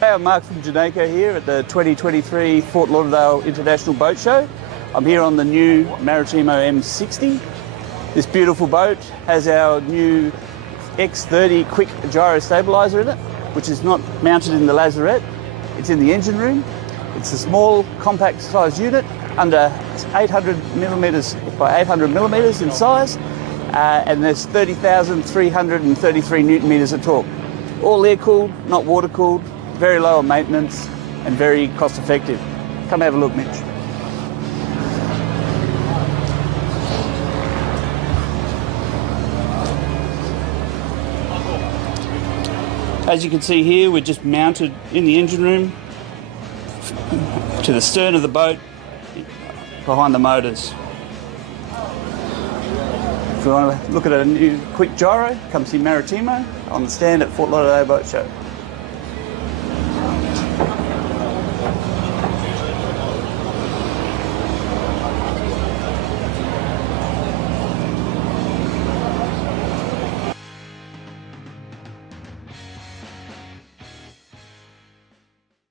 Hey, I'm Mark from Gineico here at the 2023 Fort Lauderdale International Boat Show. I'm here on the new Maritimo M60. This beautiful boat has our new X30 quick Gyro Stabilizer in it, which is not mounted in the laxerette. It's in the engine room. It's a small, compact size unit, under 800 millimeters by 800 millimeters in size, and there's 30,333 Newton meters of torque. All air-cooled, not water-cooled, very low on maintenance, and very cost-effective. Come have a look, Mitch. As you can see here, we're just mounted in the engine room to the stern of the boat, behind the motors. If you want to look at a new quick gyro, come see Maritimo on the stand at Fort Lauderdale Boat Show.